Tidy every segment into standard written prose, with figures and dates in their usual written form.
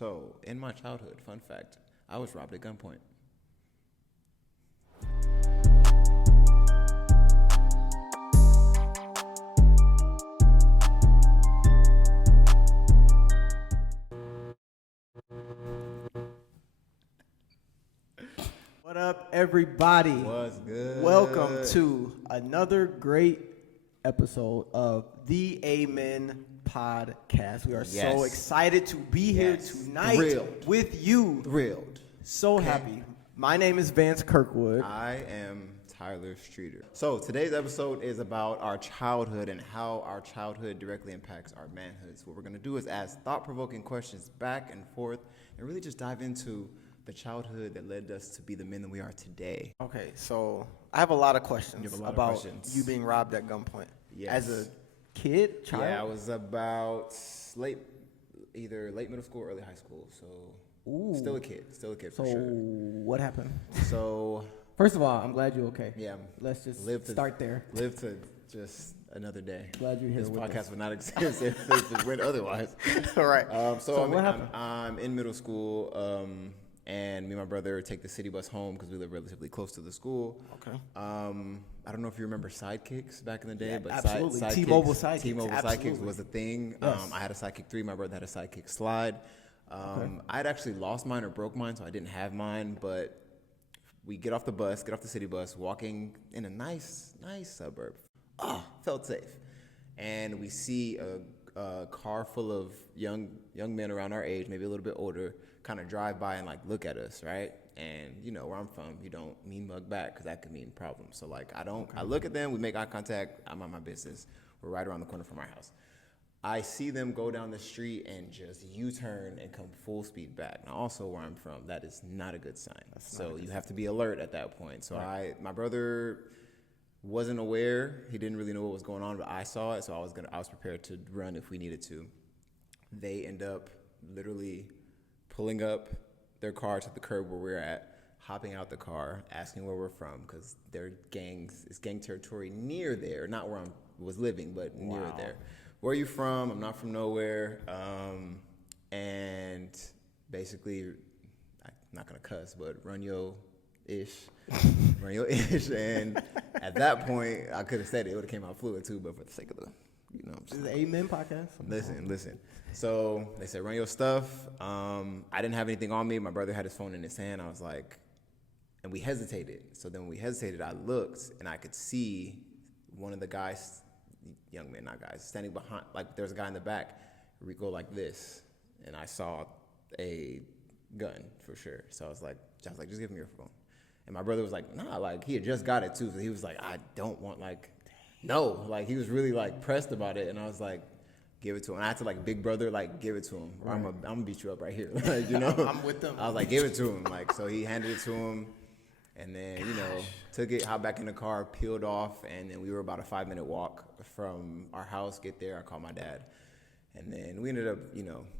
So, in my childhood, fun fact, I was robbed at gunpoint. What up, everybody? What's good? Welcome to another great episode of the Amen Podcast. We are so excited to be here tonight with you. Thrilled. So happy. My name is Vance Kirkwood. I am Tyler Streeter. So today's episode is about our childhood and how our childhood directly impacts our manhood. So what we're going to do is ask thought-provoking questions back and forth and really just dive into the childhood that led us to be the men that we are today. Okay, so I have a lot of questions about questions. you being robbed at gunpoint. Yes. As a kid, child? Yeah, I was about either late middle school or early high school. So still a kid for sure. So what happened? So First of all, I'm glad you're okay. yeah, Let's just start there. Live to just another day. Glad you're here. This with podcast us. would not exist if it went otherwise. All right. So what happened? I'm in middle school, and me and my brother take the city bus home because we live relatively close to the school. Okay. I don't know if you remember sidekicks back in the day, but absolutely. Sidekicks, T-Mobile sidekicks. T-Mobile Absolutely. sidekicks was a thing. Yes. I had a sidekick 3. My brother had a sidekick slide. I had actually lost mine or broke mine, so I didn't have mine. But we get off the city bus, walking in a nice suburb. Felt safe. And we see a car full of young men around our age, maybe a little bit older, kind of drive by and like look at us, right? And you know where I'm from, you don't mean mug back because that could mean problems. So like I look at them, we make eye contact, I'm on my business. We're right around the corner from our house. I see them go down the street and just U-turn and come full speed back. Now also where I'm from, that is not a good sign. So you have to be alert at that point. So my brother wasn't aware. He didn't really know what was going on, but I saw it, so I was prepared to run if we needed to. They end up literally pulling up their car to the curb where we're at, hopping out the car, asking where we're from, because their gangs, it's gang territory near there, not where I was living, but near there. Where are you from? I'm not from nowhere. And basically, I'm not gonna cuss, but run your ish. And at that point, I could have said it would have came out fluid too, but for the sake of This is the Amen Podcast. Listen. So they said, run your stuff. I didn't have anything on me. My brother had his phone in his hand. I was like, and we hesitated. So then when we hesitated, I looked and I could see one of the guys, young men, not guys, standing behind, like there's a guy in the back, we go like this. And I saw a gun for sure. So I was like, just give me your phone. And my brother was like, nah, like he had just got it too. So he was like, I don't want no, like he was really like pressed about it. And I was like, give it to him. And I had to like big brother, like give it to him. Or I'm gonna beat you up right here. Like, you know, I'm with them. I was like, give it to him. Like, so he handed it to him and then, took it, hopped back in the car, peeled off. And then we were about a 5-minute walk from our house, get there. I called my dad. And then we ended up,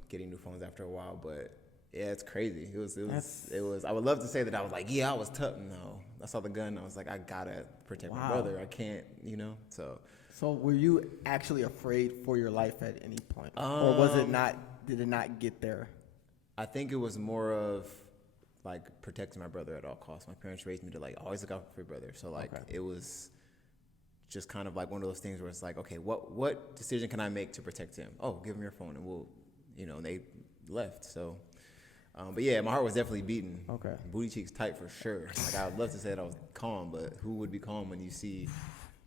getting new phones after a while, but yeah, it's crazy. It was. I would love to say that I was like, yeah, I was tough. No, I saw the gun. I was like, I gotta protect my brother. I can't, So were you actually afraid for your life at any point, or was it not? Did it not get there? I think it was more of like protecting my brother at all costs. My parents raised me to like always look out for your brother. So like it was just kind of like one of those things where it's like, okay, what decision can I make to protect him? Oh, give him your phone, and we'll, they left. So. But yeah, my heart was definitely beating. Okay. Booty cheeks tight for sure. Like I would love to say that I was calm, but who would be calm when you see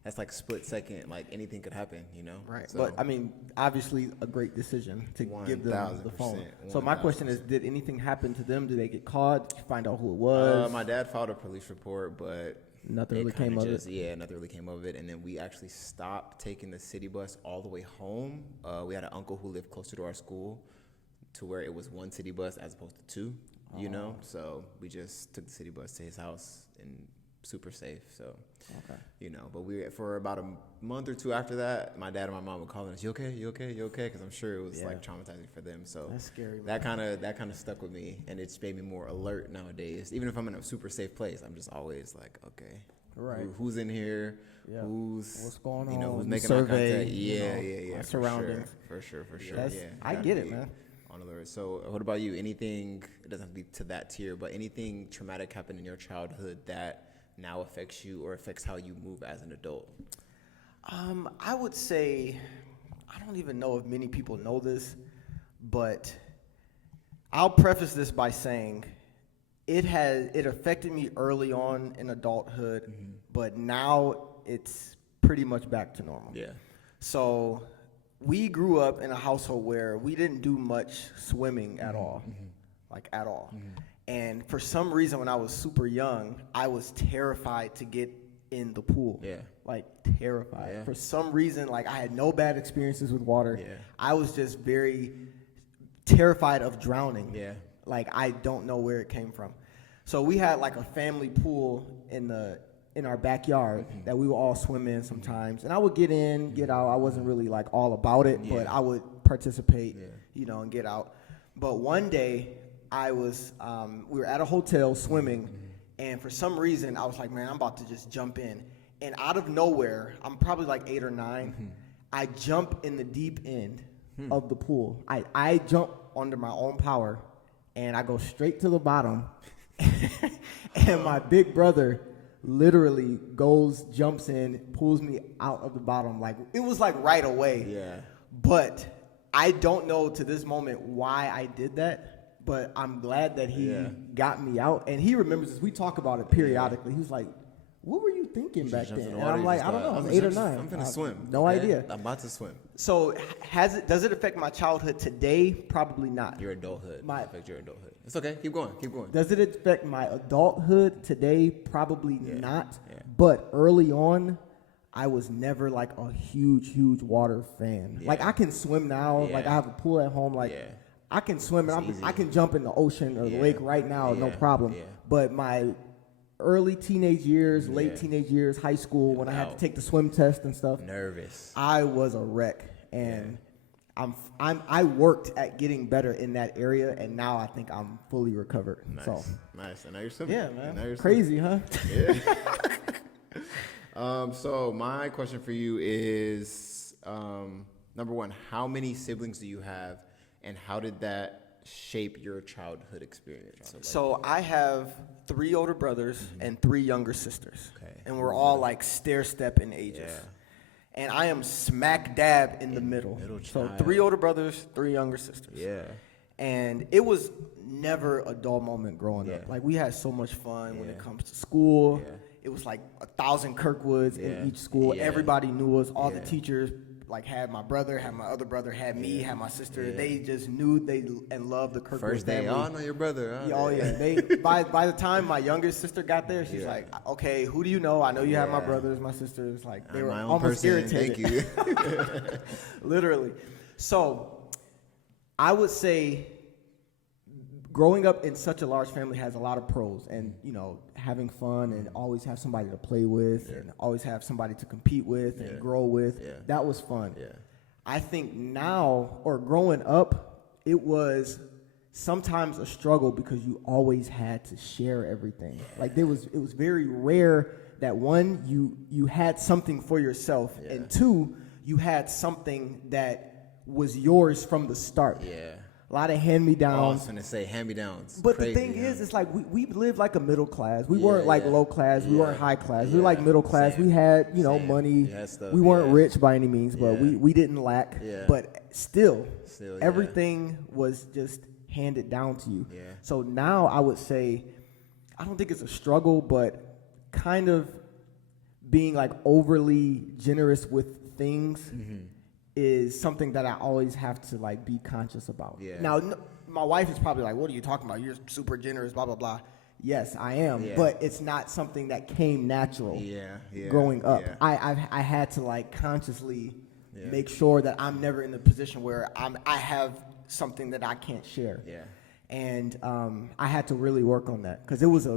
that's like split second, like anything could happen, Right. So, but I mean, obviously a great decision to give them the phone. So my question is, did anything happen to them? Did they get caught? Did you find out who it was? My dad filed a police report, but nothing really came of it. Yeah, nothing really came of it. And then we actually stopped taking the city bus all the way home. We had an uncle who lived closer to our school, to where it was one city bus as opposed to two, So we just took the city bus to his house and super safe. So, but for about a month or two after that, my dad and my mom were calling us, you okay? Because I'm sure it was like traumatizing for them. So that's scary. That kind of stuck with me, and it's made me more alert nowadays. Even if I'm in a super safe place, I'm just always like, okay, right? Who's in here? Yeah. What's going on? Who's making survey, eye contact? Yeah. surroundings. For sure. I get it, man. On alert. So what about you? Anything, it doesn't have to be to that tier, but anything traumatic happened in your childhood that now affects you or affects how you move as an adult? I would say, I don't even know if many people know this, but I'll preface this by saying it affected me early on in adulthood, but now it's pretty much back to normal. Yeah. So we grew up in a household where we didn't do much swimming at all, like at all. And for some reason, when I was super young, I was terrified to get in the pool. Yeah. Like terrified. Yeah. For some reason, like I had no bad experiences with water. Yeah. I was just very terrified of drowning. Yeah. Like I don't know where it came from. So we had like a family pool in our backyard that we would all swim in sometimes. And I would get in, get out. I wasn't really like all about it, but I would participate, and get out. But one day we were at a hotel swimming, and for some reason I was like, man, I'm about to just jump in. And out of nowhere, I'm probably like 8 or 9, I jump in the deep end of the pool. I jump under my own power, and I go straight to the bottom. And my big brother literally jumps in, pulls me out of the bottom. Like it was like right away. Yeah. But I don't know to this moment why I did that, but I'm glad that he got me out. And he remembers this. We talk about it periodically. He was like, what were you thinking back then? And I'm like, I don't know. I'm 8 or 9. I'm gonna swim. No idea. I'm about to swim. So does it affect my childhood today? Probably not. Your adulthood. Affect your adulthood. It's okay. Keep going. Does it affect my adulthood today? Probably not. Yeah. But early on, I was never like a huge water fan. Yeah. Like I can swim now. Yeah. Like I have a pool at home. Like I can swim and I can jump in the ocean or the lake right now, no problem. Yeah. But my early teenage years, late teenage years, high school, when I had to take the swim test and stuff, nervous. I was a wreck, and I worked at getting better in that area, and now I think I'm fully recovered. Nice. And now you're swimming. Yeah, man. Crazy, huh? Yeah. So my question for you is, number one, how many siblings do you have, and how did that shape your childhood experience? So I have 3 older brothers and 3 younger sisters. Okay. And we're all like stair-step in ages. Yeah. And I am smack dab in the middle. So 3 older brothers, 3 younger sisters. Yeah. And it was never a dull moment growing up. Like we had so much fun when it comes to school. Yeah. It was like 1,000 Kirkwoods in each school. Yeah. Everybody knew us. All the teachers like had my brother, had my other brother, had me, had my sister. They just knew and loved the Kirkwood First day family. on your brother, huh? Oh yeah. They by the time my youngest sister got there, she's like, okay, who do you know? I know you have my brothers, my sisters. Like they were almost irritated. Thank you. Literally. So I would say growing up in such a large family has a lot of pros, and having fun and always have somebody to play with and always have somebody to compete with and grow with. Yeah. That was fun. Yeah. I think now, or growing up, it was sometimes a struggle because you always had to share everything. Like it was very rare that one, you had something for yourself, and 2, you had something that was yours from the start. Yeah. A lot of hand-me-downs. I was going to say hand-me-downs. But the thing is, it's like we lived like a middle class. We weren't like low class. We weren't high class. We were like middle class. Same. We had, money. We weren't rich by any means, but we didn't lack. Yeah. But still everything was just handed down to you. Yeah. So now I would say, I don't think it's a struggle, but kind of being like overly generous with things is something that I always have to like be conscious about. Yeah. Now, my wife is probably like, what are you talking about? You're super generous, blah, blah, blah. Yes, I am, but it's not something that came natural growing up. Yeah. I had to like consciously make sure that I'm never in the position where I have something that I can't share. Yeah. And I had to really work on that because it was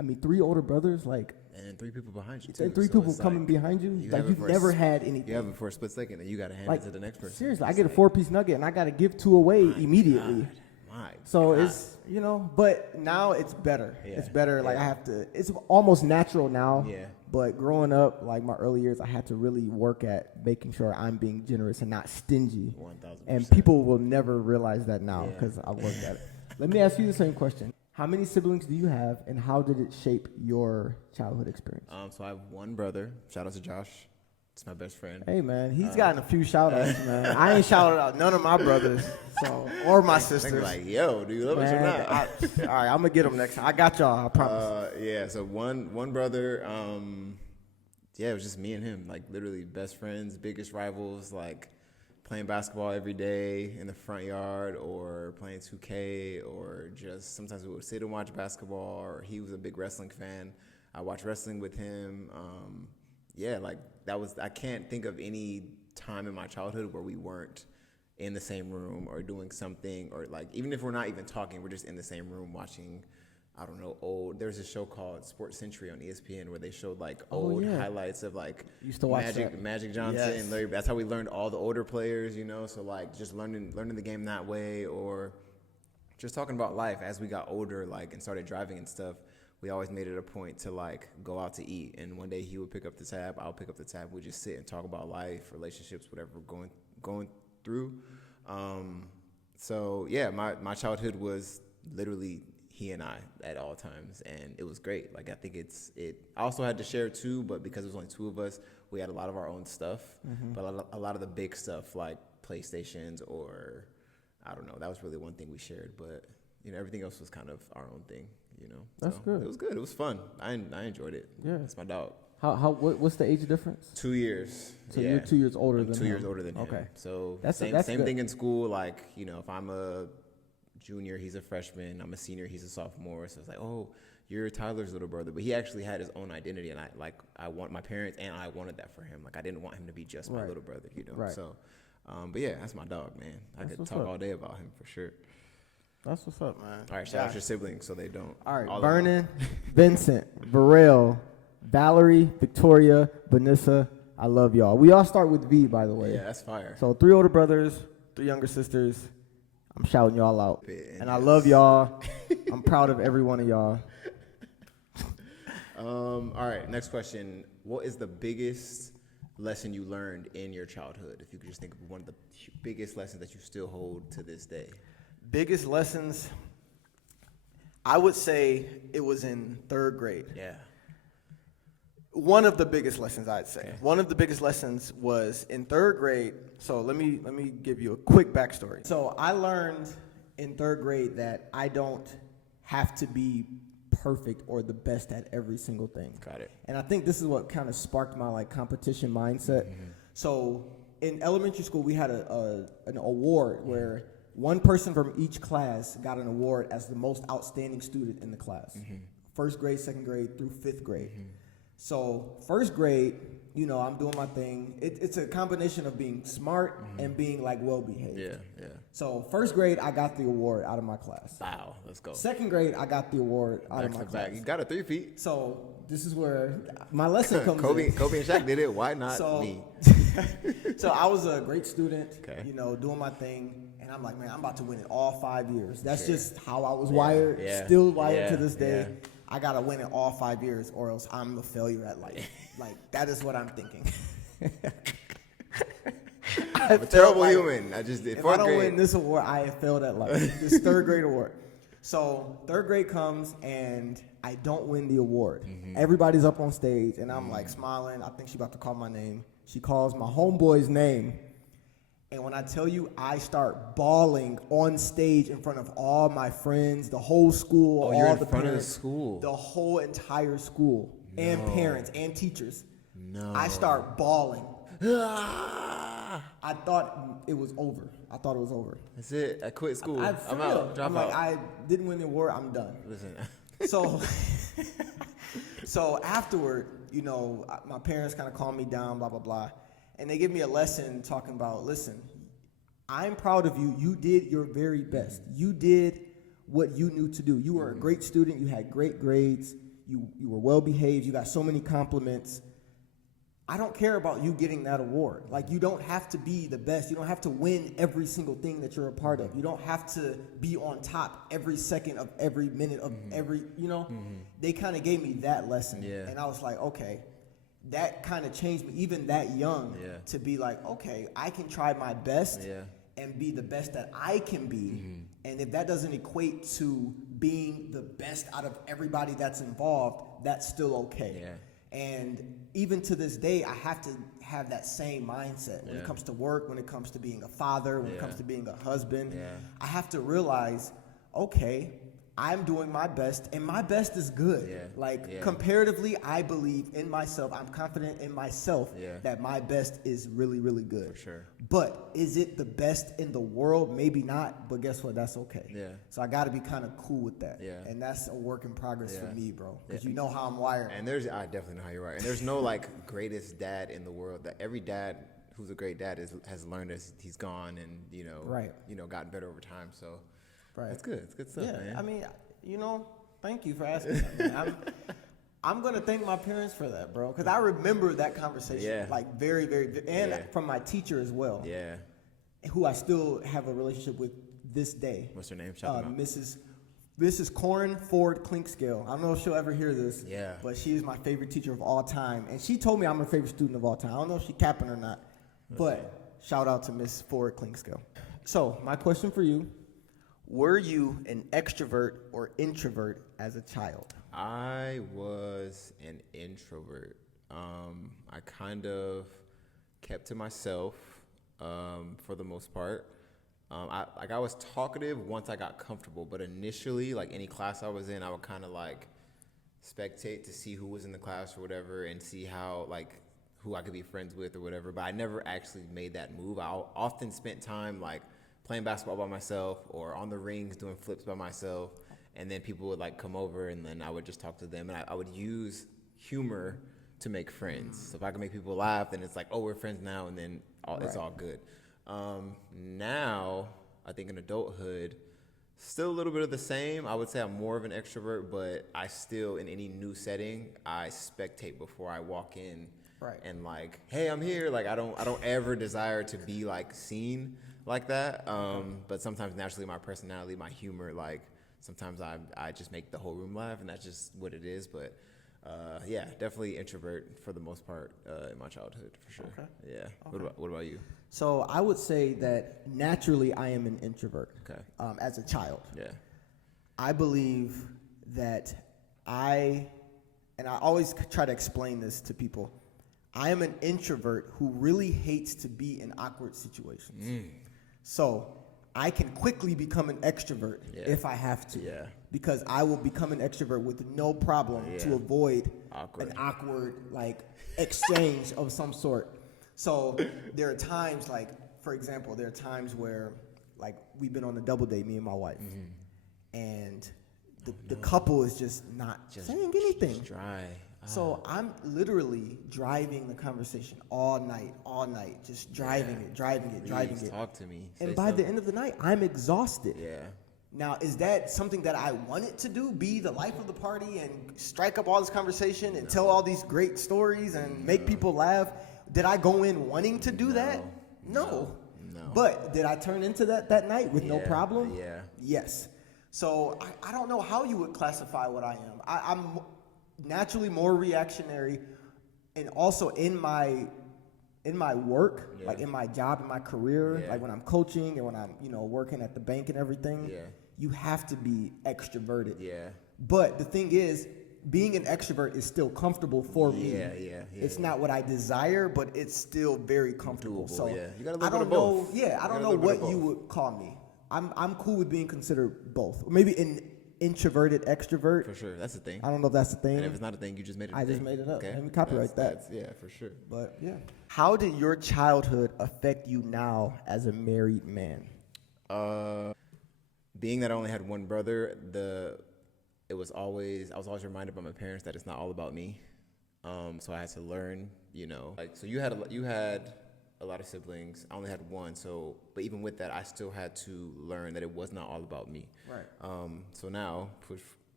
3 older brothers, like, and 3 people behind you, too. And 3 people coming behind you. Like, you've never had anything. You have it for a split second, and you got to hand it to the next person. Seriously, I get a 4-piece nugget, and I got to give 2 away immediately. My so God. it's, you know, but now it's better. Yeah. It's better. Like I have to, it's almost natural now. Yeah. But growing up, like my early years, I had to really work at making sure I'm being generous and not stingy. 1000%. And people will never realize that now because I worked at it. Let me ask you the same question. How many siblings do you have, and how did it shape your childhood experience? So I have one brother. Shout out to Josh. It's my best friend. Hey, man, he's gotten a few shout-outs, man. I ain't shouted out none of my brothers or my sisters. Like, yo, do you love us or not? All right, I'm going to get them next time. I got y'all, I promise. Yeah, so one brother, it was just me and him, like literally best friends, biggest rivals, like playing basketball every day in the front yard or playing 2K or just sometimes we would sit and watch basketball, or he was a big wrestling fan. I watched wrestling with him. I can't think of any time in my childhood where we weren't in the same room or doing something, or like, even if we're not even talking, we're just in the same room watching, I don't know, there's a show called Sports Century on ESPN where they showed like old highlights of like used to watch Magic Johnson and Larry. That's how we learned all the older players, you know, so like just learning the game that way, or just talking about life as we got older, like, and started driving and stuff. We always made it a point to like go out to eat, and one day he would pick up the tab, I'll pick up the tab. We'd just sit and talk about life, relationships, whatever we're going through. My childhood was literally he and I at all times, and it was great. Like I think I also had to share too, but because it was only two of us, we had a lot of our own stuff. Mm-hmm. But a lot of the big stuff like PlayStations or I don't know, that was really one thing we shared. But you know, everything else was kind of our own thing. You know, that's good. It was good. It was fun. I enjoyed it. Yeah, that's my dog. What's the age difference? 2 years. So you're 2 years older than him. 2 years older than him. Okay. So that's same thing in school. Like, you know, if I'm a junior, he's a freshman. I'm a senior, he's a sophomore. So it's like, oh, you're Tyler's little brother. But he actually had his own identity, and I want my parents, and I wanted that for him. Like I didn't want him to be just my little brother, you know. Right. So, but yeah, that's my dog, man. I could talk all day about him for sure. That's what's up, man. All right, shout out your siblings so they don't. All right, Vernon, Vincent, Varel, Valerie, Victoria, Vanessa. I love y'all. We all start with V, by the way. Yeah, that's fire. So 3 older brothers, 3 younger sisters. I'm shouting y'all out. And I love y'all. I'm proud of every one of y'all. All right, next question. What is the biggest lesson you learned in your childhood? If you could just think of one of the biggest lessons that you still hold to this day. Biggest lessons, I would say it was in 3rd grade. Yeah. One of the biggest lessons, I'd say. Okay. One of the biggest lessons was in 3rd grade. So let me give you a quick backstory. So I learned in 3rd grade that I don't have to be perfect or the best at every single thing. Got it. And I think this is what kind of sparked my like competition mindset. Mm-hmm. So in elementary school, we had an award where one person from each class got an award as the most outstanding student in the class. Mm-hmm. 1st grade, 2nd grade through 5th grade. Mm-hmm. So 1st grade, you know, I'm doing my thing. It's a combination of being smart and being like well behaved. Yeah, yeah. So 1st grade, I got the award out of my class. Wow, let's go. 2nd grade, I got the award out of my class. You got a 3-peat. So this is where my lesson comes Kobe in. Kobe and Shaq did it. Why not me? So I was a great student, okay. You know, doing my thing. And I'm like, man, I'm about to win it all 5 years. That's just how I was wired, still wired to this day. Yeah. I got to win it all 5 years or else I'm a failure at life. Like, that is what I'm thinking. I'm a terrible human. If I don't win this award, I have failed at life. This 3rd grade award. So 3rd grade comes and I don't win the award. Mm-hmm. Everybody's up on stage and I'm like smiling. I think she's about to call my name. She calls my homeboy's name. And when I tell you, I start bawling on stage in front of all my friends, the whole school, all you're in the front parents, of the school, the whole entire school, and parents and teachers. No, I start bawling. I thought it was over. That's it. I quit school. I'm out. I'm like, I didn't win the award. I'm done. Listen. So afterward, you know, my parents kind of calmed me down, blah, blah, blah. And they give me a lesson talking about, listen, I'm proud of you. You did your very best. You did what you knew to do. You were a great student. You had great grades. You were well behaved. You got so many compliments. I don't care about you getting that award. Like, you don't have to be the best. You don't have to win every single thing that you're a part of. You don't have to be on top every second of every minute of every, They kind of gave me that lesson. Yeah. And I was like, okay, that kind of changed me, even that young, to be like, okay, I can try my best and be the best that I can be. And if that doesn't equate to being the best out of everybody that's involved, that's still okay. Yeah. And even to this day, I have to have that same mindset when it comes to work, when it comes to being a father, when it comes to being a husband. Yeah. I have to realize, okay, I'm doing my best, and my best is good. Comparatively, I believe in myself. I'm confident in myself that my best is really, really good. For sure. But is it the best in the world? Maybe not, but guess what? That's okay. Yeah. So I got to be kind of cool with that. Yeah. And that's a work in progress for me, bro. Because you know how I'm wired. And I definitely know how you're wired. And there's no like greatest dad in the world. That every dad who's a great dad has learned as he's gone and gotten better over time. So. Right. That's good. It's good stuff, man. I mean, thank you for asking that, man. I'm going to thank my parents for that, bro, because I remember that conversation, like very, very, and from my teacher as well, who I still have a relationship with this day. What's her name? Shout out. Mrs. Corin Ford Clinkscale. I don't know if she'll ever hear this, but she is my favorite teacher of all time, and she told me I'm her favorite student of all time. I don't know if she's capping or not, but shout out to Miss Ford Clinkscale. So my question for you. Were you an extrovert or introvert as a child? I was an introvert. I kind of kept to myself for the most part. I was talkative once I got comfortable, but initially, like any class I was in, I would kind of like spectate to see who was in the class or whatever, and see how like who I could be friends with or whatever. But I never actually made that move. I often spent time like playing basketball by myself or on the rings doing flips by myself, and then people would like come over and then I would just talk to them, and I would use humor to make friends. So if I can make people laugh, then it's like, oh, we're friends now, and then it's all good. Now I think in adulthood, still a little bit of the same. I would say I'm more of an extrovert, but I still, in any new setting, I spectate before I walk in. And like, hey, I'm here. Like I don't ever desire to be like seen like that. But sometimes naturally my personality, my humor, like sometimes I just make the whole room laugh, and that's just what it is. But definitely introvert for the most part in my childhood, for sure. Okay. Yeah. Okay. What about you? So I would say that naturally I am an introvert. Okay. As a child. Yeah. I believe that I always try to explain this to people. I am an introvert who really hates to be in awkward situations. So I can quickly become an extrovert if I have to. Yeah. Because I will become an extrovert with no problem to avoid an awkward like exchange of some sort. So there are times like, for example, there are times where like we've been on a double date, me and my wife, and the couple is just not saying anything. Just dry. So I'm literally driving the conversation all night, just driving it. Talk to me. And by the end of the night, I'm exhausted. Yeah. Now, is that something that I wanted to do? Be the life of the party and strike up all this conversation and tell all these great stories and make people laugh? Did I go in wanting to do that? No. But did I turn into that night with no problem? Yeah. Yes. So I don't know how you would classify what I am. I'm naturally more reactionary, and also in my work, like in my job, in my career, like when I'm coaching and when I'm working at the bank and everything, you have to be extroverted. Yeah. But the thing is, being an extrovert is still comfortable for me. It's not what I desire, but it's still very comfortable. So you gotta I don't know. I don't know what you would call me. I'm cool with being considered both. Maybe an introverted extrovert. For sure, that's the thing. I don't know if that's the thing. And if it's not a thing, you just made it. I just made it up. Okay. Let me copyright that. Yeah, for sure. But yeah. How did your childhood affect you now as a married man? Being that I only had one brother, I was always reminded by my parents that it's not all about me. So I had to learn, so you had a lot of siblings. I only had one, but even with that, I still had to learn that it was not all about me. Right. So now,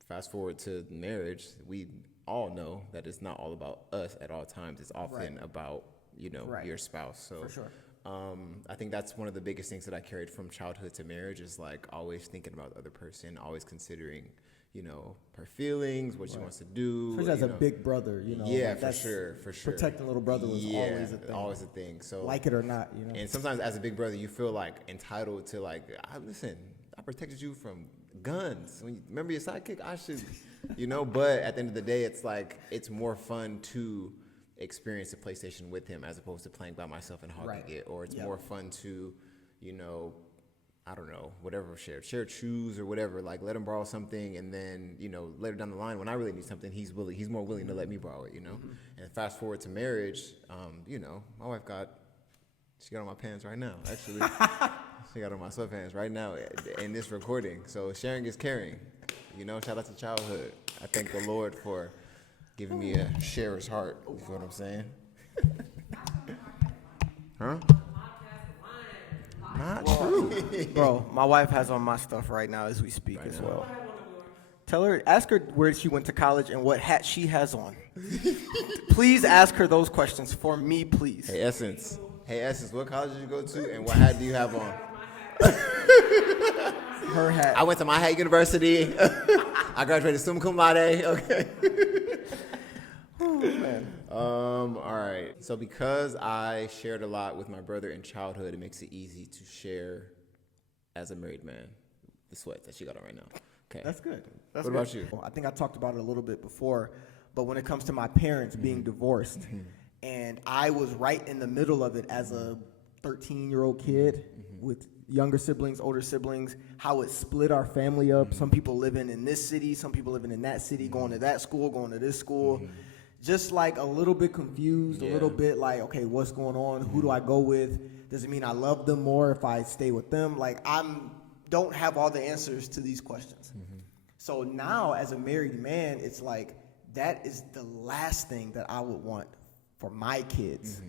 fast forward to marriage, we all know that it's not all about us at all times. It's often about, your spouse. So for sure. I think that's one of the biggest things that I carried from childhood to marriage is like always thinking about the other person, always considering, her feelings, what she wants to do. Especially as a big brother, Yeah, like for sure. Protecting little brother was always a thing. So like it or not, And sometimes as a big brother, you feel like entitled to like, listen, I protected you from guns. Remember your sidekick? I should, But at the end of the day, it's like it's more fun to experience the PlayStation with him as opposed to playing by myself and hogging it, or it's more fun to, I don't know, whatever, share shoes or whatever, like let him borrow something, and then, later down the line when I really need something, he's more willing to let me borrow it, And fast forward to marriage, my wife she got on my pants right now, actually. She got on my sweatpants right now in this recording. So sharing is caring, shout out to childhood. I thank the Lord for giving me a sharer's heart, you feel what I'm saying? Huh? Not true. Bro, my wife has on my stuff right now as we speak as well. Ask her where she went to college and what hat she has on. Please ask her those questions for me, please. Hey, Essence, what college did you go to and what hat do you have on? Her hat. I went to my hat university. I graduated summa cum laude. Okay. Oh, man. All right. So because I shared a lot with my brother in childhood, it makes it easy to share as a married man the sweats that she got on right now. Okay. That's good. What about you? I think I talked about it a little bit before, but when it comes to my parents being divorced, and I was right in the middle of it as a 13-year-old kid with younger siblings, older siblings, how it split our family up. Some people living in this city, some people living in that city, going to that school, going to this school. Just like a little bit confused, a little bit like, okay, what's going on? Who do I go with? Does it mean I love them more if I stay with them? Like don't have all the answers to these questions. So now as a married man, it's like that is the last thing that I would want for my kids.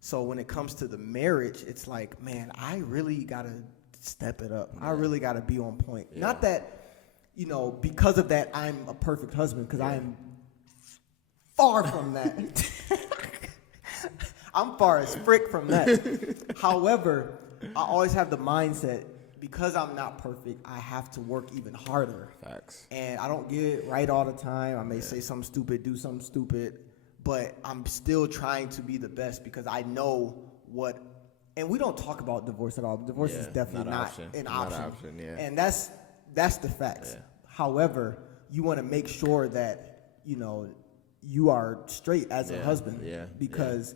So when it comes to the marriage, it's like, man, I really got to step it up. I really got to be on point. Not that, because of that, I'm a perfect husband, because I'm far from that. I'm far as frick from that. However, I always have the mindset, because I'm not perfect, I have to work even harder. Facts. And I don't get it right all the time. I may say something stupid, do something stupid, but I'm still trying to be the best because I know what. And we don't talk about divorce at all. Divorce is definitely not an option. And that's the facts. Yeah. However, you want to make sure that, you are straight as a husband because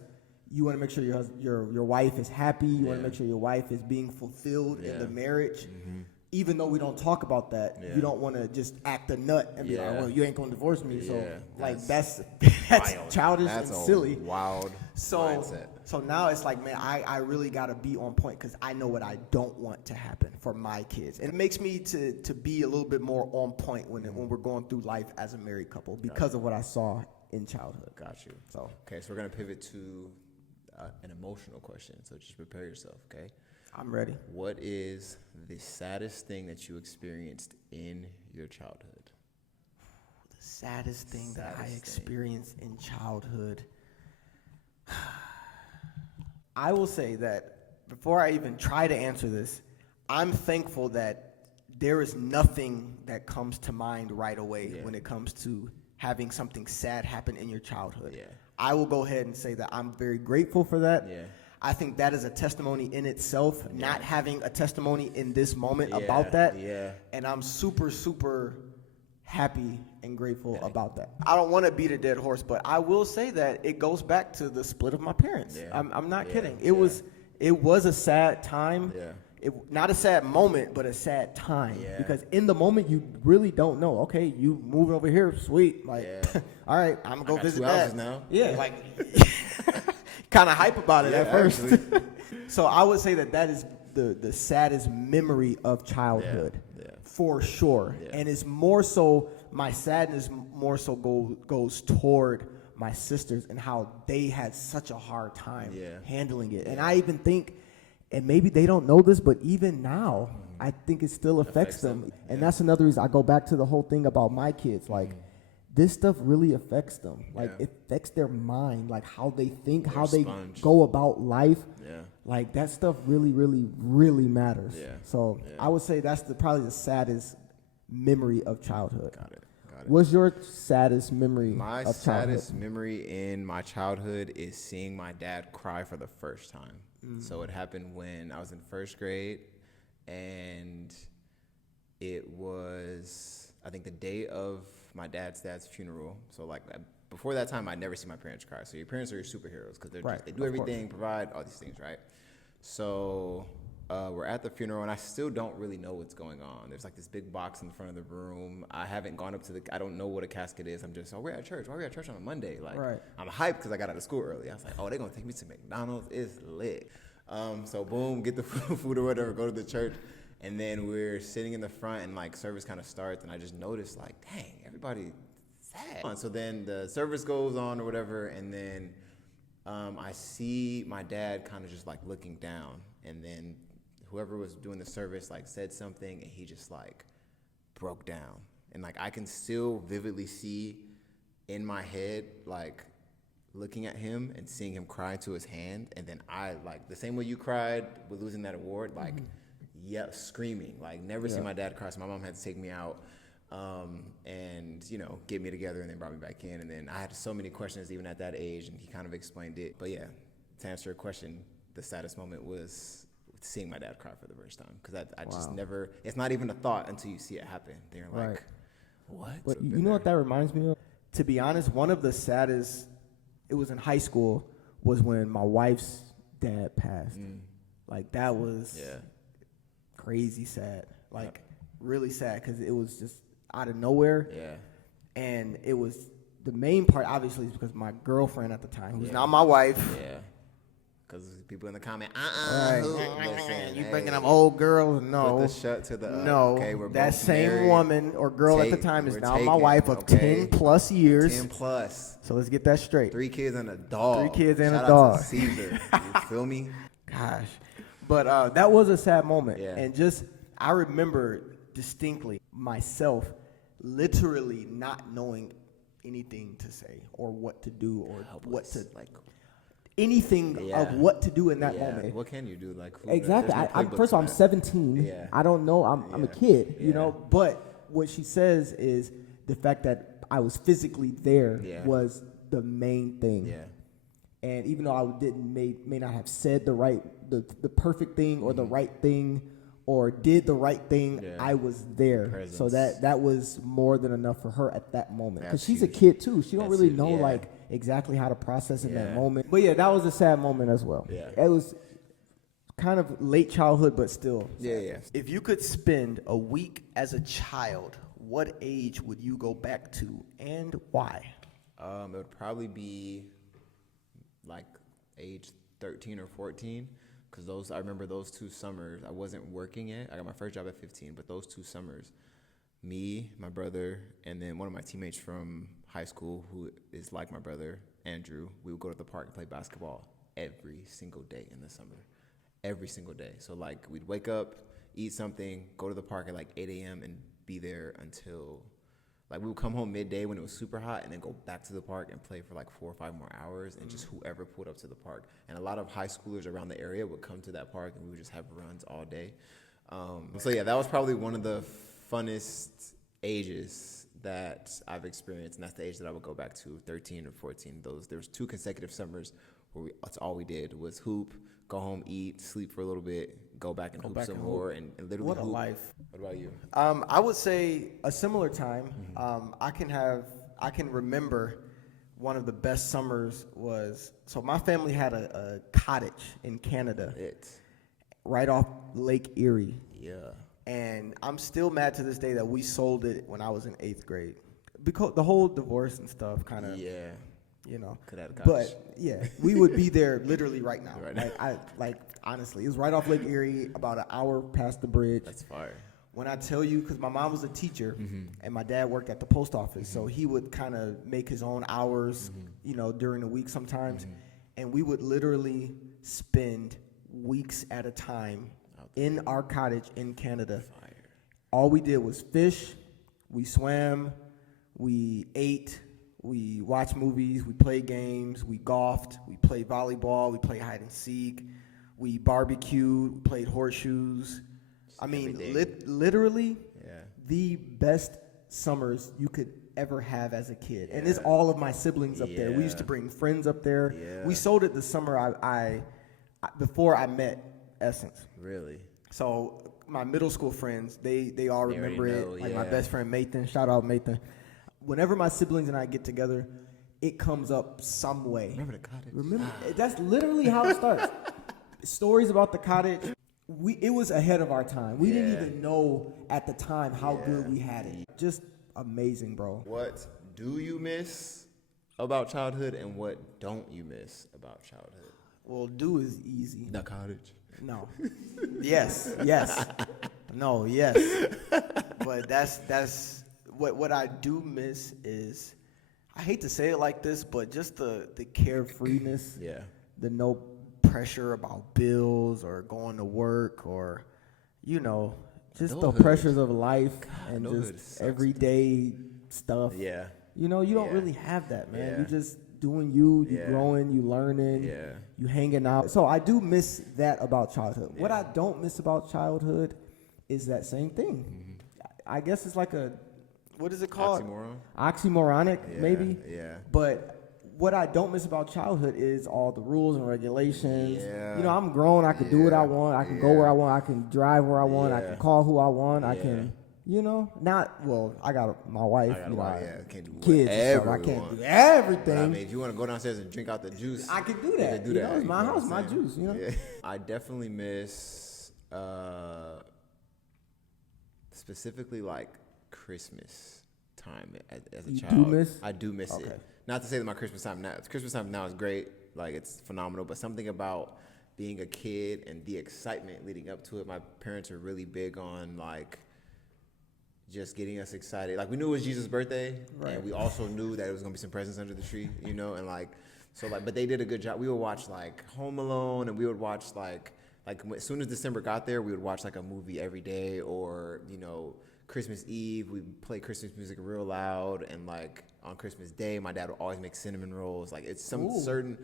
you want to make sure your wife is happy. You want to make sure your wife is being fulfilled in the marriage. Even though we don't talk about that, you don't want to just act a nut and be like, well, you ain't going to divorce me. So, that's childish and silly. Wild mindset. So now it's like, man, I really got to be on point because I know what I don't want to happen for my kids. And it makes me to be a little bit more on point when we're going through life as a married couple because of what I saw in childhood. Got you. So we're going to pivot to an emotional question. So just prepare yourself, okay? I'm ready. What is the saddest thing that you experienced in your childhood? The saddest thing that I experienced in childhood. I will say that before I even try to answer this, I'm thankful that there is nothing that comes to mind right away when it comes to having something sad happen in your childhood. Yeah. I will go ahead and say that I'm very grateful for that. Yeah. I think that is a testimony in itself, not having a testimony in this moment about that. Yeah. And I'm super, super happy and grateful about that. I don't want to beat a dead horse, but I will say that it goes back to the split of my parents. Yeah. I'm not kidding. It was a sad time. Yeah. Not a sad moment, but a sad time. Yeah. Because in the moment, you really don't know. Okay, you moving over here, sweet. Like, all right, I'm going to go visit that. Now. Yeah. Like, kind of hype about it at first. So I would say that is the saddest memory of childhood. Yeah. For sure. Yeah. And it's more so, my sadness more so goes toward my sisters and how they had such a hard time handling it. And I even think, and maybe they don't know this, but even now, I think it still affects them. And that's another reason I go back to the whole thing about my kids. Like, this stuff really affects them. Like, it affects their mind, like how they think, how they go about life. Yeah. Like, that stuff really, really, really matters. Yeah. So I would say that's probably the saddest memory of childhood. Got it. What's your saddest memory my of childhood? Saddest memory in my childhood is seeing my dad cry for the first time. So it happened when I was in first grade, and it was, I think, the day of my dad's funeral. So like before that time, I'd never seen my parents cry. So your parents are your superheroes because they do everything, provide all these things, right? So we're at the funeral, and I still don't really know what's going on. There's like this big box in front of the room. I haven't gone up to I don't know what a casket is. I'm just, we're at church. Why are we at church on a Monday? Like, I'm hyped because I got out of school early. I was like, they're going to take me to McDonald's. It's lit. So boom, get the food or whatever, go to the church. And then we're sitting in the front, and like service kind of starts, and I just noticed like, dang, everybody sad. So then the service goes on or whatever, and then I see my dad kind of just like looking down, and then whoever was doing the service like said something, and he just like broke down. And like I can still vividly see in my head like looking at him and seeing him cry to his hand, and then I like the same way you cried with losing that award, like screaming, like never seen my dad cry. So my mom had to take me out and get me together, and then brought me back in. And then I had so many questions even at that age, and he kind of explained it. But yeah, to answer your question, the saddest moment was seeing my dad cry for the first time, because I just never, it's not even a thought until you see it happen. They're like, what? But you know what that reminds me of? To be honest, one of the saddest, it was in high school, was when my wife's dad passed. Like, that was crazy sad. Like, really sad, because it was just out of nowhere. Yeah. And it was, the main part, obviously, is because my girlfriend at the time, who's now my wife. Yeah. Because people in the comment, listen, you bringing up old girls? No. Put the shut to the no. Okay, we're that both same married. Woman or girl at the time is now my wife of 10 plus years. 10 plus. So let's get that straight. 3 kids and a dog. 3 kids and Shout a dog. Out to Caesar. You feel me? Gosh. But that was a sad moment. Yeah. And just, I remember distinctly myself literally not knowing anything to say or what to do or what to like. Anything of what to do in that moment. What can you do? Like exactly. First of all, I'm 17. Yeah. I don't know. I'm a kid, you know. But what she says is the fact that I was physically there was the main thing. Yeah. And even though I may not have said the perfect thing or the right thing or did the right thing, I was there. Presence. So that was more than enough for her at that moment. Because she's a kid too. She don't really know like exactly how to process in that moment. But yeah, that was a sad moment as well. Yeah. It was kind of late childhood, but still. Yeah. If you could spend a week as a child, what age would you go back to and why? It would probably be like age 13 or 14. Because I remember those 2 summers, I wasn't working yet. I got my first job at 15, but those 2 summers, me, my brother, and then one of my teammates from high school who is like my brother, Andrew, we would go to the park and play basketball every single day in the summer. Every single day. So, like, we'd wake up, eat something, go to the park at, like, 8 a.m. and be there until, like, we would come home midday when it was super hot and then go back to the park and play for, like, 4 or 5 more hours, and just whoever pulled up to the park. And a lot of high schoolers around the area would come to that park, and we would just have runs all day. So, yeah, that was probably one of the funnest ages that I've experienced, and that's the age that I would go back to, 13 or 14. There was 2 consecutive summers where that's all we did was hoop, go home, eat, sleep for a little bit, go back and hoop some more, and literally what hoop. A life. What about you? I would say a similar time. I can remember one of the best summers was, so my family had a cottage in Canada. Right off Lake Erie. Yeah. And I'm still mad to this day that we sold it when I was in 8th grade. Because the whole divorce and stuff kind of, you know. But yeah, we would be there literally right now. Like honestly, it was right off Lake Erie, about an hour past the bridge. That's fire. When I tell you, because my mom was a teacher and my dad worked at the post office, so he would kind of make his own hours, you know, during the week sometimes. And we would literally spend weeks at a time in our cottage in Canada. Fire. All we did was fish, we swam, we ate, we watched movies, we played games, we golfed, we played volleyball, we played hide and seek, we barbecued, we played horseshoes. I mean, literally the best summers you could ever have as a kid. And it's all of my siblings up there. We used to bring friends up there. Yeah. We sold it the summer I before I met Essence. Really? So my middle school friends, they all remember it. Like my best friend Mathan, shout out Mathan. Whenever my siblings and I get together, it comes up some way. Remember the cottage? That's literally how it starts. Stories about the cottage. It was ahead of our time. We didn't even know at the time how good we had it. Just amazing, bro. What do you miss about childhood, and what don't you miss about childhood? Well, do is easy. The cottage. No. Yes. No, yes. But that's what I do miss is, I hate to say it like this, but just the carefreeness. Yeah. The no pressure about bills or going to work or, just the pressures of life and just everyday stuff. Yeah. You don't really have that, man. Yeah. You just doing you growing, you learning, you hanging out. So I do miss that about childhood. Yeah. What I don't miss about childhood is that same thing. Mm-hmm. I guess it's like what is it called? Oxymoronic, maybe. Yeah. But what I don't miss about childhood is all the rules and regulations. Yeah. I'm grown. I can do what I want. I can go where I want. I can drive where I want. I can call who I want. I can, I got my wife. Can't do kids. I can't do everything. But I mean, if you want to go downstairs and drink out the juice, I can do that. It's my house, my juice. Yeah. I definitely miss, specifically like Christmas time as a child. I do miss it. Not to say that my Christmas time now is great, like it's phenomenal, but something about being a kid and the excitement leading up to it. My parents are really big on like just getting us excited. Like we knew it was Jesus' birthday, and we also knew that it was gonna be some presents under the tree, and but they did a good job. We would watch like Home Alone, and we would watch like as soon as December got there, we would watch like a movie every day, or Christmas Eve, we play Christmas music real loud, and like on Christmas Day, my dad would always make cinnamon rolls. Like it's some certain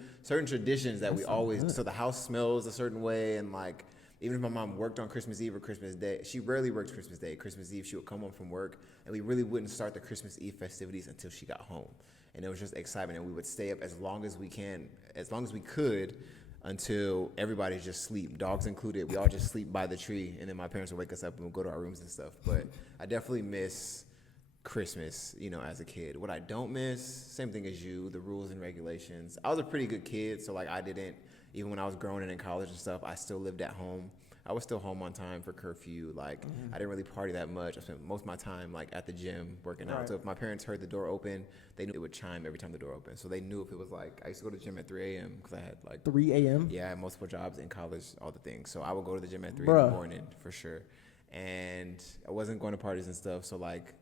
traditions that we always good. So the house smells a certain way, and like even if my mom worked on Christmas Eve or Christmas Day, she rarely worked Christmas Day. Christmas Eve, she would come home from work, and we really wouldn't start the Christmas Eve festivities until she got home, and it was just excitement, and we would stay up as long as we could. Until everybody's just sleep, dogs included. We all just sleep by the tree, and then my parents would wake us up and we'll go to our rooms and stuff. But I definitely miss Christmas, as a kid. What I don't miss, same thing as you, the rules and regulations. I was a pretty good kid, so like I didn't, even when I was growing and in college and stuff, I still lived at home. I was still home on time for curfew. Like I didn't really party that much. I spent most of my time like at the gym working out. So if my parents heard the door open, they knew it would chime every time the door opened. So they knew if it was like, I used to go to the gym at 3 a.m. because I had like 3 a.m. Yeah, I had multiple jobs in college, all the things. So I would go to the gym at 3 in the morning for sure. And I wasn't going to parties and stuff. So like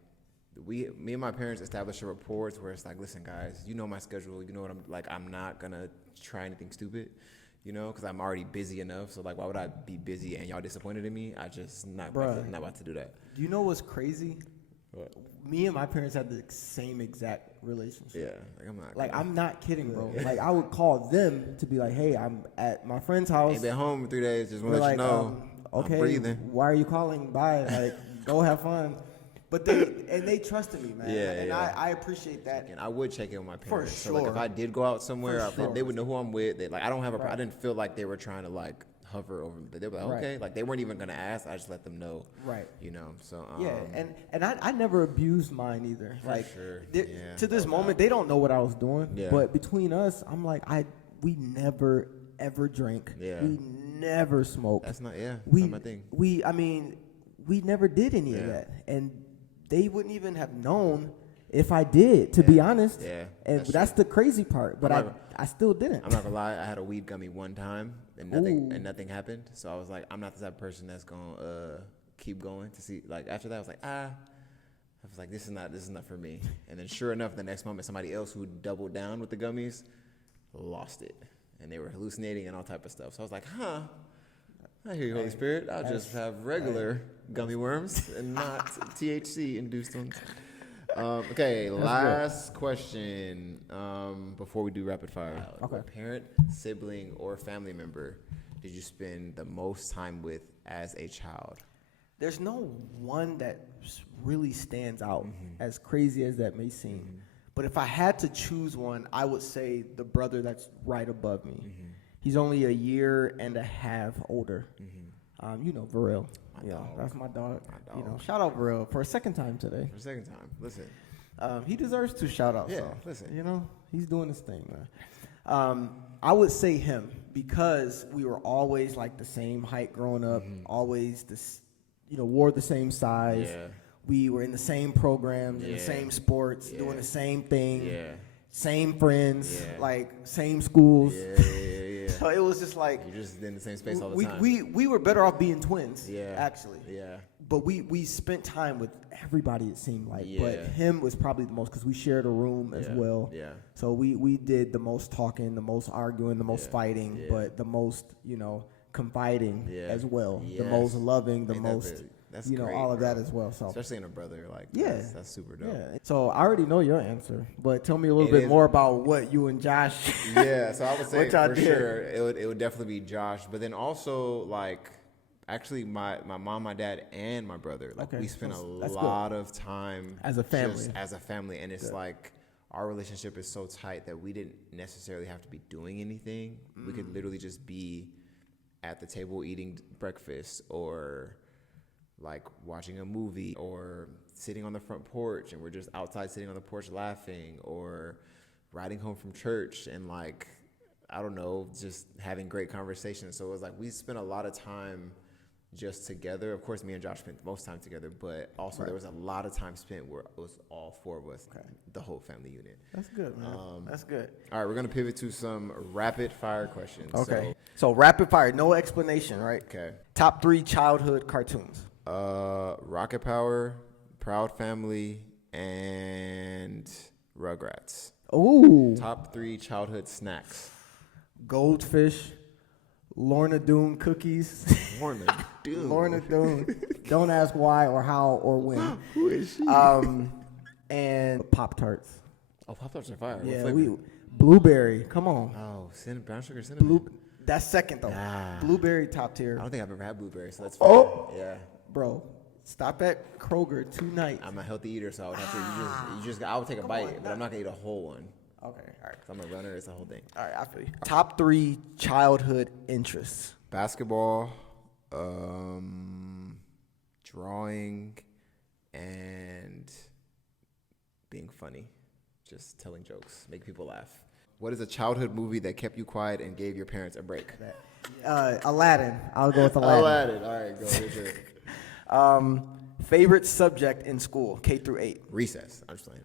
me and my parents established a rapport where it's like, listen guys, you know my schedule. You know what I'm like. I'm not gonna try anything stupid. Because I'm already busy enough. So, like, why would I be busy and y'all disappointed in me? I just not about to do that. You know what's crazy? What? Me and my parents had the same exact relationship. Yeah. I'm not kidding, bro. Like, I would call them to be like, hey, I'm at my friend's house. Ain't been home in 3 days. Just want to let you know. Okay, I'm breathing. Why are you calling? Bye. Like, go have fun. But they trusted me, man. And I appreciate that. And I would check in with my parents. For sure. So like if I did go out somewhere, they would know who I'm with. I don't have I didn't feel like they were trying to like hover over me. They were like, okay. Like they weren't even gonna ask. I just let them know. Right. So and I never abused mine either. For sure. To this moment, they don't know what I was doing. Yeah. But between us, I'm like, we never ever drank. Yeah. We never smoked. That's not that's not my thing. We never did any of that. And they wouldn't even have known if I did, to be honest. Yeah. And that's the crazy part. But I still didn't. I'm not gonna lie, I had a weed gummy one time and nothing happened. So I was like, I'm not the type of person that's gonna keep going to see. Like after that I was like, this is not for me. And then sure enough, the next moment somebody else who doubled down with the gummies lost it. And they were hallucinating and all type of stuff. So I was like, I hear you, Holy Spirit. I'll just have regular gummy worms and not THC-induced ones. Okay, last question before we do rapid fire. Okay. What parent, sibling, or family member did you spend the most time with as a child? There's no one that really stands out, as crazy as that may seem. But if I had to choose one, I would say the brother that's right above me. He's only a year and a half older. You know, Varel. That's my dog. You know, shout out Varel for a second time today. For a second time. Listen. He deserves 2 shout outs. Yeah, so, listen. You know, he's doing his thing, man. I would say him because we were always like the same height growing up, always this, wore the same size. Yeah. We were in the same programs, in the same sports, doing the same thing, same friends, like same schools. So it was just like you're just in the same space all the time. We were better off being twins, actually. Yeah. But we spent time with everybody, it seemed like. But him was probably the most because we shared a room as well. Yeah. So we did the most talking, the most arguing, the most fighting, but the most, confiding as well. The most loving, the most, that's great, all of that as well. So especially in a brother, like that's super dope. Yeah. So I already know your answer, but tell me a little bit more about what you and Josh. So I would say for sure it would definitely be Josh, but then also like actually my mom, my dad, and my brother, like we spent a lot of time as a family. And it's like our relationship is so tight that we didn't necessarily have to be doing anything. We could literally just be at the table eating breakfast or like watching a movie or sitting on the front porch and we're just outside sitting on the porch laughing or riding home from church and like, I don't know, just having great conversations. So it was like we spent a lot of time just together. Of course, me and Josh spent the most time together, but also there was a lot of time spent where it was all 4 of us, the whole family unit. That's good, man. That's good. All right, we're going to pivot to some rapid fire questions. Okay. So rapid fire, no explanation, right? Okay. Top 3 childhood cartoons. Rocket Power, Proud Family, and Rugrats. Ooh. Top 3 childhood snacks. Goldfish, Lorna Doone cookies. Lorna Doone. Lorna Doone. Don't ask why or how or when. Who is she? And Pop-Tarts. Oh, Pop-Tarts are fire. Yeah, blueberry. Come on. Oh, brown sugar cinnamon. That's second though. Blueberry top tier. I don't think I've ever had blueberry, so that's fine. Oh, yeah. Bro, stop at Kroger tonight. I'm a healthy eater, so I would have to. I would take a bite, but I'm not gonna eat a whole one. Okay, all right. 'Cause I'm a runner. It's the whole thing. All right, I feel you. Top 3 childhood interests. Basketball, drawing, and being funny. Just telling jokes, make people laugh. What is a childhood movie that kept you quiet and gave your parents a break? Aladdin. I'll go with Aladdin. Aladdin. All right, go with it. Favorite subject in school, K through 8? Recess. I'm just playing.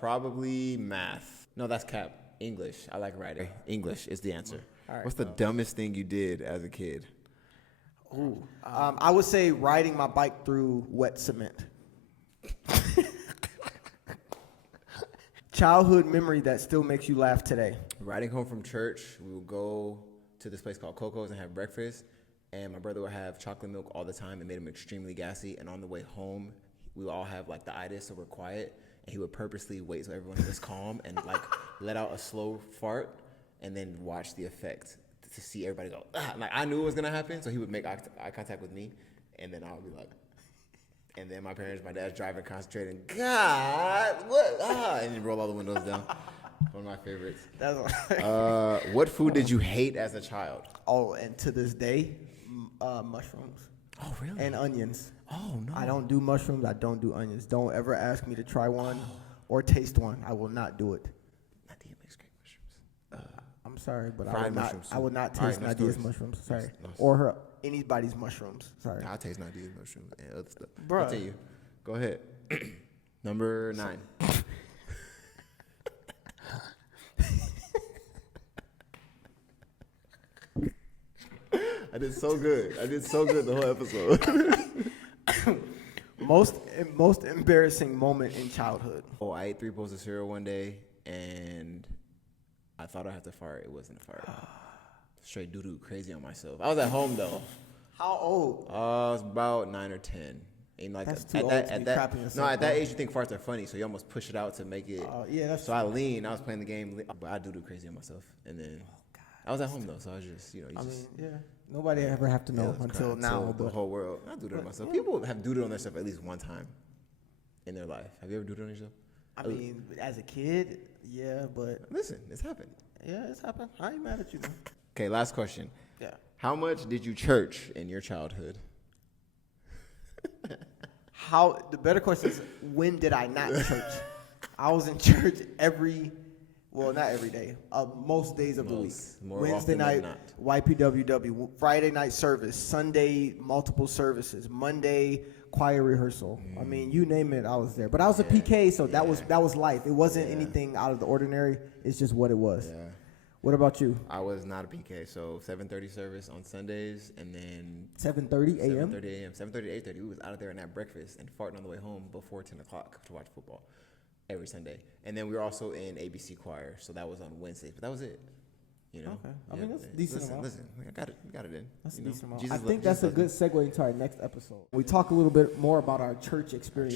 Probably math. No, that's cap. English. I like writing. English is the answer. All right, what's the dumbest thing you did as a kid? Ooh. I would say riding my bike through wet cement. Childhood memory that still makes you laugh today. Riding home from church, we would go to this place called Coco's and have breakfast. And my brother would have chocolate milk all the time. It made him extremely gassy. And on the way home, we would all have like the itis, so we're quiet. And he would purposely wait till everyone was calm and like let out a slow fart and then watch the effect to see everybody go, ah. And, like I knew it was gonna happen, so he would make eye contact with me, and then I would be like, and then my dad's driving, concentrating. God, what? And then roll all the windows down. One of my favorites. What food did you hate as a child? Oh, and to this day, mushrooms. Oh, really? And onions. Oh, no. I don't do mushrooms. I don't do onions. Don't ever ask me to try one or taste one. I will not do it. Nadia makes great mushrooms. I'm sorry, but I would not taste Nadia's mushrooms. Sorry. Or anybody's mushrooms. Sorry. I'll taste Nadia's mushrooms and other stuff. Bruh. I'll tell you. Go ahead. Number 9. I did so good the whole episode. Most embarrassing moment in childhood. Oh, I ate 3 bowls of cereal one day, and I thought I had to fart. It wasn't a fart. straight doo-doo crazy on myself. I was at home though. How old? I was about 9 or 10. And like That's too old to be crapping yourself. No, at that age you think farts are funny, so you almost push it out to make it. Yeah, that's so true. I leaned. I was playing the game, but I doo-doo crazy on myself, and then I was at home though, so I was just, nobody ever have to know until now. The whole world. I doo-dooed on myself. People have doo-dooed on themselves at least one time in their life. Have you ever doo-dooed on yourself? I mean, as a kid, yeah, but listen, it's happened. Yeah, it's happened. I ain't mad at you, man. Okay, last question. Yeah. How much did you church in your childhood? The better question is, when did I not church? I was in church not every day, most days of the week. Wednesday night, YPWW, Friday night service, Sunday, multiple services, Monday, choir rehearsal. I mean, you name it, I was there. But I was a PK, so that was life. It wasn't anything out of the ordinary. It's just what it was. Yeah. What about you? I was not a PK, so 7:30 service on Sundays, and then 7:30 a.m. 7:30 a.m. 7:30 to 8:30. We was out of there and at breakfast and farting on the way home before 10 o'clock to watch football every Sunday. And then we were also in ABC choir, so that was on Wednesdays. But that was it. Okay. I mean, that's a decent amount. Listen, I got it in. That's a decent amount. I think that's a good segue into our next episode. We talk a little bit more about our church experience.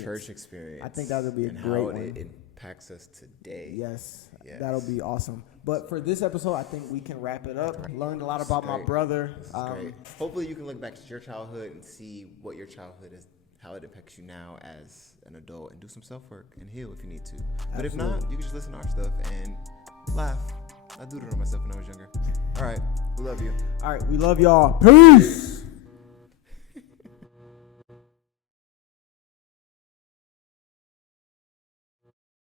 I think that would be a great one. It impacts us today. Yes. That'll be awesome. But for this episode, I think we can wrap it up. Learned a lot about my brother. Great. Hopefully you can look back to your childhood and see what your childhood is, how it impacts you now as an adult, and do some self-work and heal if you need to. But if not, you can just listen to our stuff and laugh. I did it on myself when I was younger. All right. We love you. All right. We love y'all. Peace.